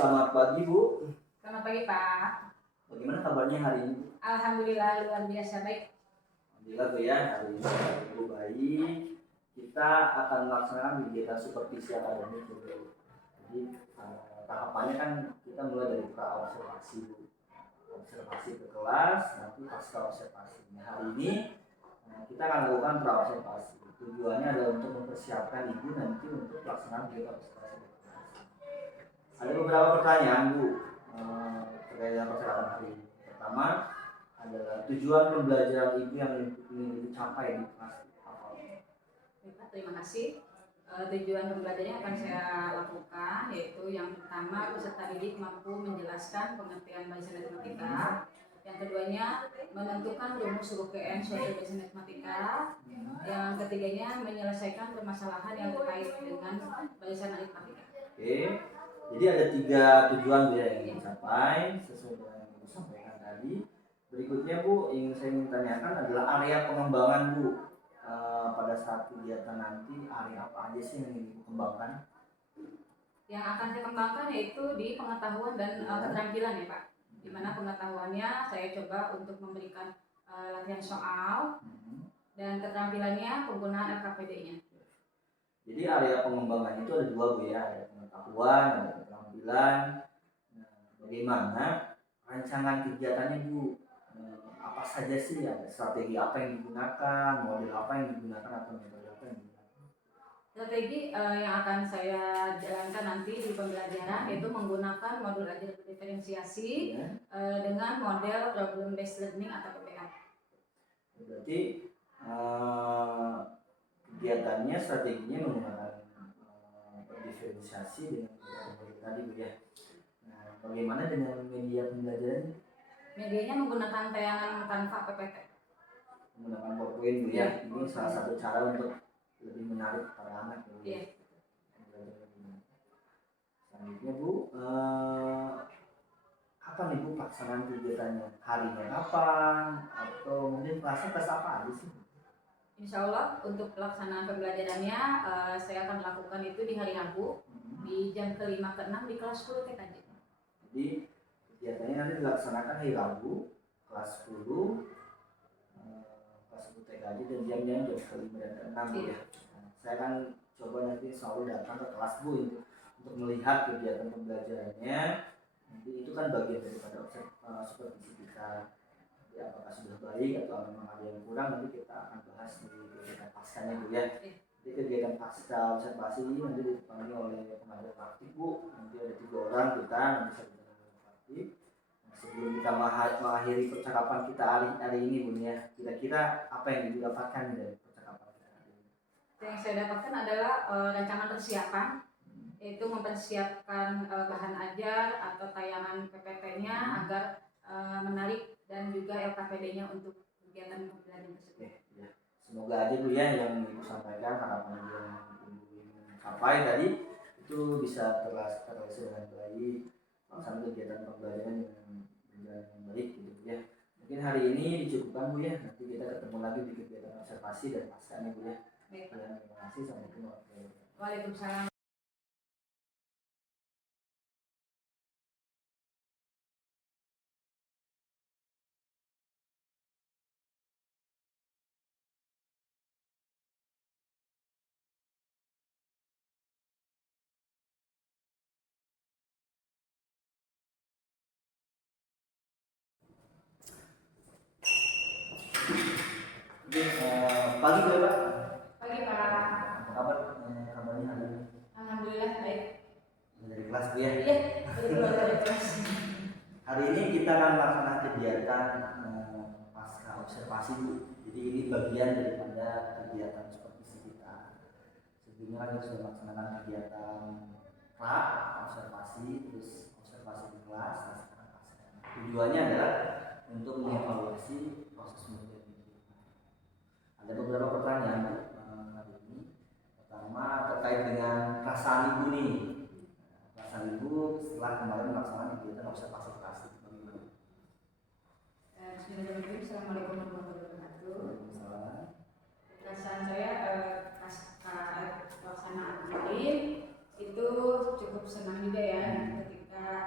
selamat pagi Bu. Selamat pagi Pak. Bagaimana kabarnya hari ini? Alhamdulillah luar biasa baik. Alhamdulillah Bu ya, hari ini Bu baik. Kita akan melaksanakan kegiatan supervisi akademik Bu. Jadi tahapannya kan kita mulai dari pra-observasi Bu. Observasi ke kelas, nanti pasca observasi. Nah, hari ini kita akan lakukan pra-observasi. Tujuannya adalah untuk mempersiapkan Ibu nanti untuk pelaksanaan kegiatan observasi. Ada beberapa pertanyaan Bu terkait dengan persyaratan hari ini. Pertama adalah tujuan pembelajaran Ibu yang ingin dicapai di kelas apa? Baik, terima kasih. Tujuan pembelajaran yang akan saya lakukan yaitu yang pertama peserta didik mampu menjelaskan pengertian bahasa matematika. Yang keduanya menentukan rumus huruf PN suatu bahasa matematika. Yang ketiganya menyelesaikan permasalahan yang terkait dengan bahasa matematika. Oke. Jadi ada 3 tujuan Bu yang ingin dicapai sesuai dengan yang Ibu sampaikan tadi. Berikutnya Bu, saya ingin tanyakan adalah area pengembangan Bu. Pada saat kegiatan nanti area apa aja sih yang ingin Ibu kembangkan? Yang akan saya kembangkan yaitu di pengetahuan dan keterampilan ya Pak. Di mana pengetahuannya saya coba untuk memberikan latihan soal dan keterampilannya penggunaan LKPD-nya. Jadi area pengembangan itu ada 2 Bu ya, ada pengetahuan, ada keterampilan. Nah, bagaimana rancangan kegiatannya Bu? Apa saja sih ya? Strategi apa yang digunakan, model apa yang digunakan atau metode apa yang digunakan? Strategi yang akan saya jalankan nanti di pembelajaran yaitu menggunakan modul ajar diferensiasi dengan model problem based learning atau PBL. Berarti kegiatannya strateginya menggunakan diferensiasi dengan metode tadi Bu ya. Nah, bagaimana dengan media pembelajaran? Medianya menggunakan tayangan Canva PPT. Menggunakan PowerPoint Bu ya. Ini salah satu cara untuk lebih menarik para anak Bu. Iya. Selanjutnya Bu, kapan nih Bu pelaksanaan kegiatannya? Harinya kapan? Atau mungkin kelasnya kelas apa aja sih? Insya Allah untuk pelaksanaan pembelajarannya saya akan lakukan itu di hari Rabu di jam ke-5 ke-6 di kelas 10 TKJ. Jadi kegiatannya nanti dilaksanakan hari Rabu kelas 10 TKJ dan jam-jam jam ke-5 dan ke-6 ya. Saya akan coba nanti selalu datang ke kelas Bu untuk melihat kegiatan pembelajarannya. Nanti itu kan bagian daripada supervisi kita. Jadi apakah sudah baik atau memang ada yang kurang, nanti kita akan bahas di kegiatan paskanya Bu ya. Jadi kegiatan pasca observasi ini nanti ditemani oleh pengajar praktik Bu. Nanti ada 3 orang kita nanti saya bicara praktik. Sebelum kita mengakhiri percakapan kita hari ini Bu ya, kira-kira apa yang didapatkan dari percakapan kita hari ini? Yang saya dapatkan adalah rancangan persiapan, yaitu mempersiapkan bahan ajar atau tayangan PPT-nya agar menarik dan juga LKPD-nya untuk kegiatan pembelajaran tersebut. Ya. Semoga aja Bu ya yang Ibu sampaikan, harapan yang Ibu capai tadi itu bisa terrealisasi dengan baik, melaksanakan kegiatan pembelajaran dengan berjalan dengan baik gitu ya. Mungkin hari ini dicukupkan Bu ya, nanti kita ketemu lagi di kegiatan observasi dan paskanya Bu ya. Baik. Terima kasih, assalamualaikum warahmatullahi wabarakatuh. Waalaikumsalam. Pagi Bu ya Pak. Pagi Pak. Apa kabar kabarnya hari ini? Alhamdulillah baik. Dari kelas Bu ya. Iya, keluar dari kelas. Hari ini kita akan melaksanakan kegiatan pasca observasi Bu. Jadi ini bagian daripada kegiatan supervisi kita. Sebelumnya kan kita sudah melaksanakan kegiatan pra observasi, terus observasi di kelas, dan sekarang pasca. Tujuannya adalah untuk mengevaluasi proses belajar. Ada beberapa pertanyaan hari ini. Pertama terkait dengan perasaan Ibu nih. Perasaan Ibu setelah kemarin melaksanakan kegiatan observasi kelas. Bagaimana? Bismillahirrahmanirrahim. Assalamualaikum warahmatullahi wabarakatuh. Perasaan saya pasca pelaksanaan kemarin itu cukup senang juga ya ketika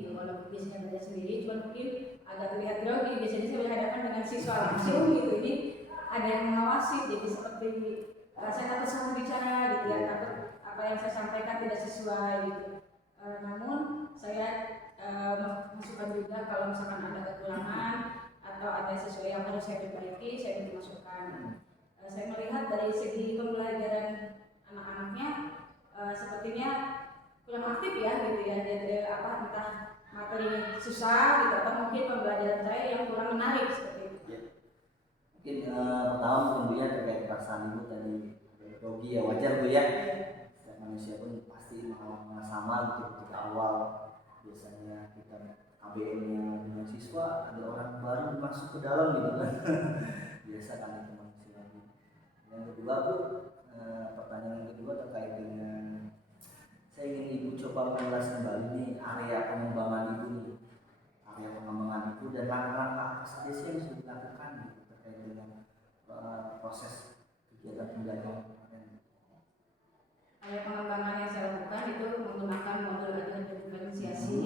gitu. Kalau biasanya belajar sendiri, cuma mungkin agak terlihat grogi. Biasanya saya berhadapan dengan siswa langsung gitu. Ini ada yang mengawasi, jadi seperti saya takut salah bicara gitu ya, takut apa yang saya sampaikan tidak sesuai gitu. Namun saya masukkan juga kalau misalkan ada kekurangan atau ada sesuatu yang harus saya perbaiki, saya beri masukan. Saya melihat dari segi pembelajaran anak-anaknya sepertinya kurang aktif ya gitu ya, jadi entah materi susah gitu atau mungkin pembelajaran saya yang kurang menarik seperti itu. Ya. Mungkin pertama mungkin Bu ya terkait perasaan Ibu tadi grogi ya, wajar Bu ya. Setiap manusia pun pasti mengalami sama gitu ketika awal. Biasanya kita KBM-nya dengan siswa, ada orang baru masuk ke dalam gitu kan. Biasa kan itu manusia. Yang kedua Bu, pertanyaan yang kedua terkait dengan saya ingin Ibu coba menjelaskan kembali nih area pengembangan Ibu nih, area pengembangan Ibu dan langkah-langkah apa saja sih yang sudah dilakukan gitu, terkait dengan proses kegiatan pembelajaran kemarin. Area pengembangan yang saya lakukan itu menggunakan modul latihan diferensiasi.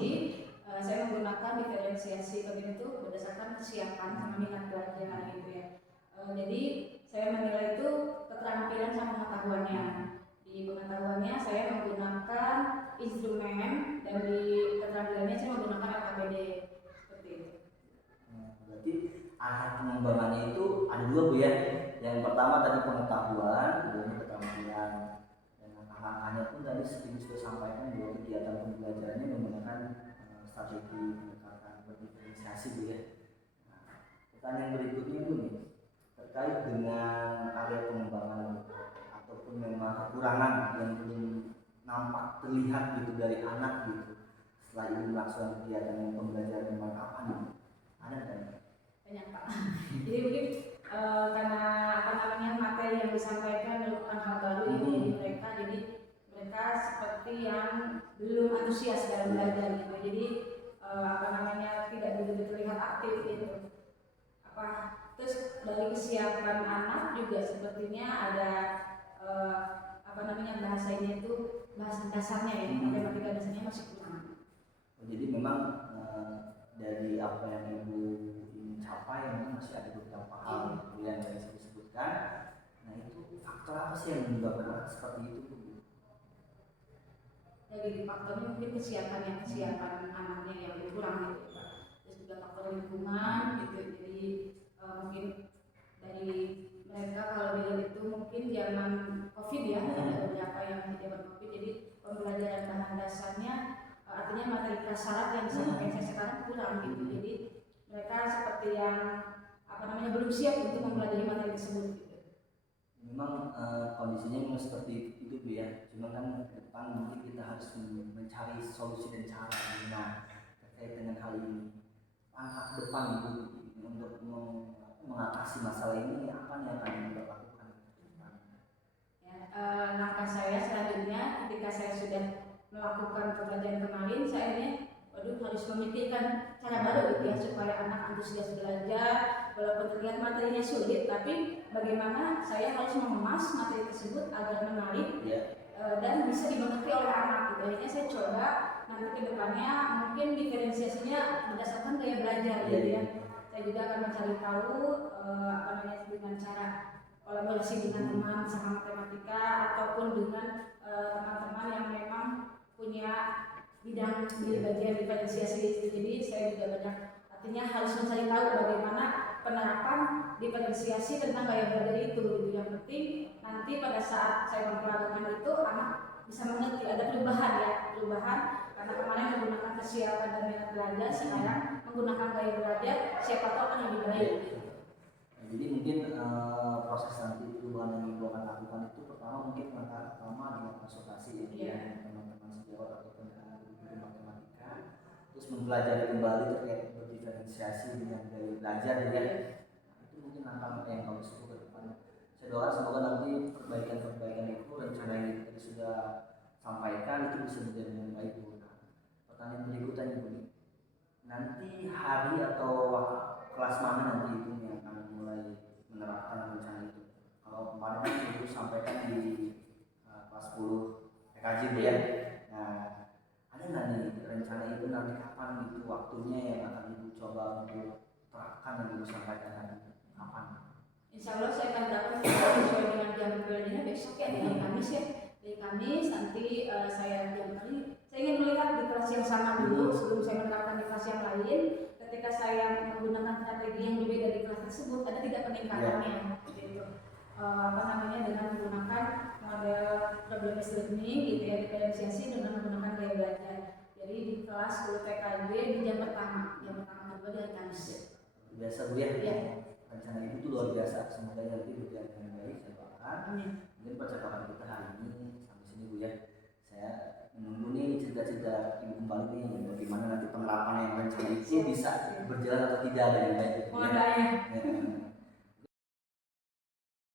Saya menggunakan diferensiasi begini itu berdasarkan kesiapan sama minat belajar gitu ya. Jadi saya menilai itu keterampilan sama pengetahuannya. Di pengetahuannya saya menggunakan instrumen dan di keterampilannya saya menggunakan LKPD seperti itu. Berarti arah pengembangannya itu ada dua Bu ya. Yang pertama tadi pengetahuan, keduanya keterampilan. Dan langkah-langkahnya pun tadi seperti sudah sampaikan bahwa kegiatan pembelajarannya menggunakan strategi pendekatan berdiferensiasi Bu ya. Nah, pertanyaan berikutnya Bu nih, terkait dengan area pengembangan ataupun memang kekurangan yang belum nampak terlihat gitu dari anak gitu setelah Ibu melaksanakan kegiatan pembelajaran kemarin apa nih? Ada kan? Banyak Pak. Jadi mungkin karena materi yang disampaikan merupakan hal baru yang bagi mereka, jadi mereka seperti yang belum antusias dalam belajar gitu. Jadi tidak begitu terlihat aktif gitu. Terus dari kesiapan anak juga sepertinya ada bahasanya itu bahasa dasarnya ya, matematika dasarnya masih kurang. Jadi memang dari apa yang Ibu ingin capai memang masih ada beberapa hal yang tadi saya sebutkan. Nah itu faktor apa sih yang menyebabkan seperti itu Bu? Dari faktornya mungkin kesiapan anaknya yang kurang gitu Pak. Terus juga faktor lingkungan gitu. Jadi mungkin dari mereka kalau dilihat itu mungkin zaman COVID ya, ada beberapa yang zaman COVID, jadi pembelajaran bahan dasarnya artinya materi prasyarat yang disampaikan saya sekarang kurang gitu. Jadi mereka seperti yang belum siap untuk mempelajari materi tersebut gitu. Memang kondisinya memang seperti itu Bu ya. Cuma kan ke depan mungkin kita harus mencari solusi dan cara. Nah terkait dengan hal ini, langkah depan Ibu untuk mengatasi masalah ini apa yang akan Ibu lakukan? Langkah saya selanjutnya ketika saya sudah melakukan pembelajaran kemarin, saya ini harus memikirkan cara baru gitu ya supaya anak antusias belajar walaupun terlihat materinya sulit, tapi bagaimana saya harus mengemas materi tersebut agar menarik dan bisa dimengerti oleh anak gitu. Akhirnya saya coba nanti ke depannya mungkin diferensiasinya berdasarkan gaya belajar gitu ya. Saya juga akan mencari tahu dengan cara kolaborasi dengan teman sama matematika ataupun dengan teman-teman yang memang punya bidang di bagian diferensiasi itu. Jadi saya juga banyak artinya harus mencari tahu bagaimana penerapan diferensiasi tentang gaya belajar itu gitu. Yang penting nanti pada saat saya memperlakukan itu anak bisa mengerti ada perubahan karena kemarin menggunakan kesiapan dan minat belajar, sekarang menggunakan gaya belajar, siapa tahu akan lebih baik. Jadi mungkin proses nanti perubahan yang Ibu akan lakukan itu pertama mungkin langkah pertama dengan konsultasi dengan teman-teman sejawat ataupun dengan guru matematika, terus mempelajari kembali terkait berdiferensiasi dengan gaya belajar ya. Itu mungkin langkah yang bagus untuk ke depan. Saya doakan semoga nanti perbaikan itu rencana yang tadi sudah sampaikan itu bisa berjalan dengan baik Bu. Pertanyaan berikutnya Bu, nanti hari atau kelas mana nanti Ibu yang akan mulai menerapkan rencana itu? Kalau kemarin kan Ibu sampaikan di kelas 10 PKJ Bu ya. Nah, ada nggak nih rencana Ibu nanti kapan gitu waktunya yang akan Ibu coba untuk terapkan dan Ibu sampaikan hari ini? Kapan? Insya Allah saya akan terapkan sesuai dengan jam belajarnya besok ya, di hari Kamis ya. Di Kamis nanti saya jam kali. Saya ingin melihat di kelas yang sama dulu sebelum saya menerapkan di kelas yang lain. Ketika saya menggunakan strategi yang berbeda di kelas tersebut, ada tidak peningkatannya, gitu. Dengan menggunakan model problem based learning gitu ya, diferensiasi dengan menggunakan gaya belajar. Jadi di kelas 10 PKB di jam pertama kedua di hari Kamis. Biasa Bu ya. Iya. Rencana Ibu itu luar biasa. Semoga nanti berjalan dengan baik. Saya doakan. Mungkin percakapan kita hari ini sampai sini Bu ya. Saya menunggu nih cerita-cerita Ibu kembali nih bagaimana nanti penerapan yang rencana itu bisa berjalan atau tidak dengan baik. Mohon doanya.